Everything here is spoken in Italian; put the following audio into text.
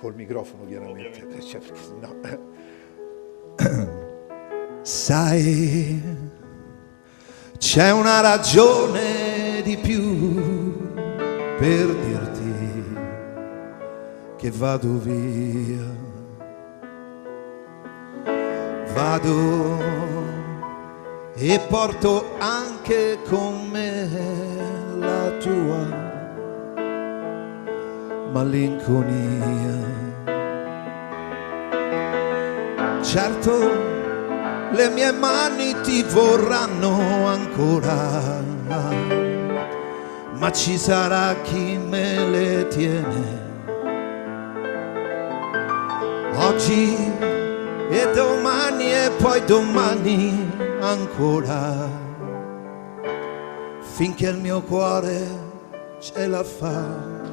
col microfono chiaramente, cioè, no. Sai, c'è una ragione di più per dirti che vado via. Vado e porto anche con me la tua malinconia. Certo, le mie mani ti vorranno ancora, ma ci sarà chi me le tiene. Oggi e domani e poi domani ancora, finché il mio cuore ce la fa.